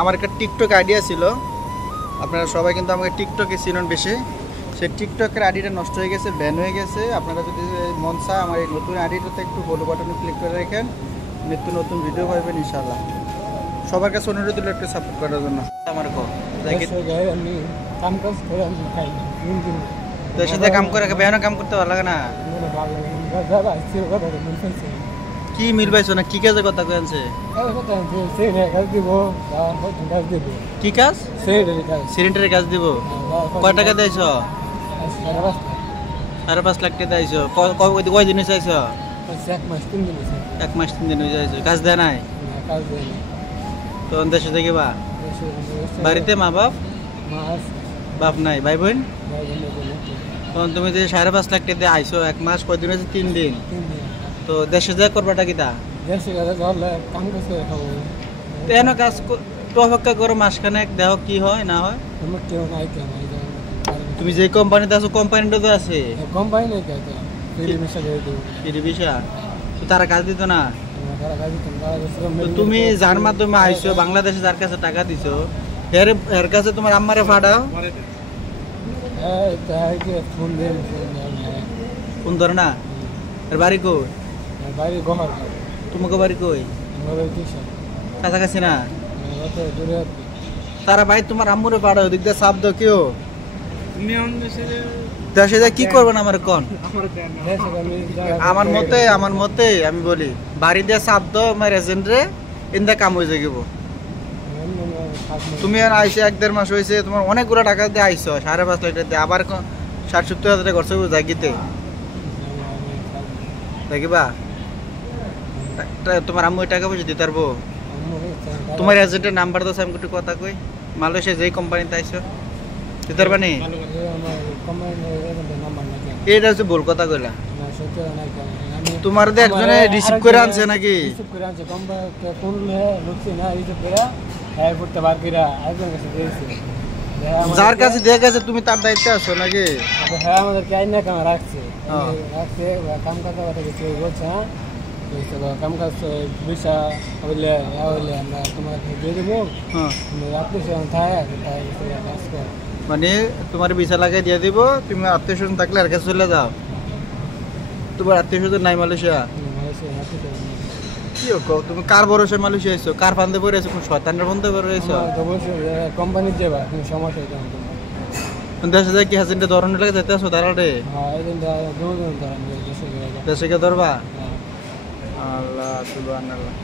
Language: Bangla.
আমার একটা টিকটক আইডিয়া ছিল, আপনারা সবাই কিন্তু আমাকে টিকটকে চিনেন বেশি। সেই টিকটকের আইডিটা নষ্ট হয়ে গেছে, ব্যান হয়ে গেছে। আপনারা যদি মন চায় আমার এই নতুন আইডিটাতে একটু ফলো বাটনে ক্লিক করে রাখেন, নিত্য নতুন ভিডিও পাবেন ইনশাআল্লাহ। সবার কাছে অনুরোধ দিল একটু সাপোর্ট করার জন্য। আমার তোর সাথে কাম করে ব্যানও কাম করতে ভালো লাগে না। কি মিল পাইছো না? কি কাজে কথা কয়েছে? কি কাজ? সিলিন্ডারের কাজ দিব। কয় টাকা দিয়েছ? 5.5 লাখ টাকা দিয়েছ। কয়দিন চাইছ? 1 মাস 3 দিন হয়ে যাইছো। কাজ দেয় নাই? তো দেশে থেকে বা বাড়িতে মা বাপ? বাপ নাই, ভাই বোন? তুমি যে 5.5 লাখ টাকা দিয়ে আইছো, 1 মাস কয়দিন হয়েছে? 3 দিন। তো দেশে যা করবাটা কিতা? কেন কাজ তো অপেক্ষা করো মাসখানেক, দেখো কি হয় না হয়। তুমি যে কোম্পানিতে আছো কোম্পানিটা তো আছে। তারা কাজ দিত না? তুমি যার মাধ্যমে আইছো, বাংলাদেশে যার কাছে টাকা দিছো, এর কাছে তোমার আম্মারে ফাড়াও। ফোন ধরে না? এর বাড়ি কই? তোমাকে বাড়ি কই? কাছাকাছি না? তারা ভাই তোমার আম্মুরে পাড়াও, ওদিক দিয়ে চাপ দাও। কেউ দেশে যা কি করবেন আমার কোন? আমার মতে আমি বলি বাড়ি দিয়ে চাপ দাও আমার এজেন্টরে, ইন্দা কাম হয়ে যাইব। তুমি আর আইসে 1-1.5 মাস হয়েছে, তোমার অনেকগুলো টাকা দিয়ে আইসো, 5.5 লাখ টাকা দিয়ে, আবার 60-70 হাজার টাকা খরচ জাগিতে দেখিবা। তোমার আম্মু টাকা পয়সা দিতে পারবো? তোমার এজেন্টের নাম্বার দাও, আমি একটু কথা কই। মালয়েশিয়া যেই কোম্পানিতে আইসো দিতে পারবা নি? এটা হচ্ছে ভুল কথা কইলা। তোমার তো একজনে রিসিভ করে আনছে নাকি? যার কাছে দিয়ে গেছে তুমি তার দায়িত্বে আছো নাকি? হ্যাঁ, আমাদের রাখছে কাম কাজ বলছে। কাম কাজ পয়সা হইলে আমরা তোমাকে দিয়ে দেবো। মানে তোমার ভিসা লাগাই দিয়ে দিব, তুমি আত্মীয় স্বজন থাকলে আর কাছে চলে যাও। তোমার আত্মীয় স্বজন নাই মালয়েশিয়া? কি তুমি কার ভরসা মালয়েশিয়া আইছো? কার ফান্দে পড়ে আছো? কোন শয়তানের ফান্দে পড়ে আইছো? কোম্পানির যাবা, কোনো সমস্যা দেশে যায় কি হাসিনটা ধরনের লাগে যেতে আসো দাঁড়াটে? দেশে কে ধরবা? আল্লাহ সুবহানাল্লাহ।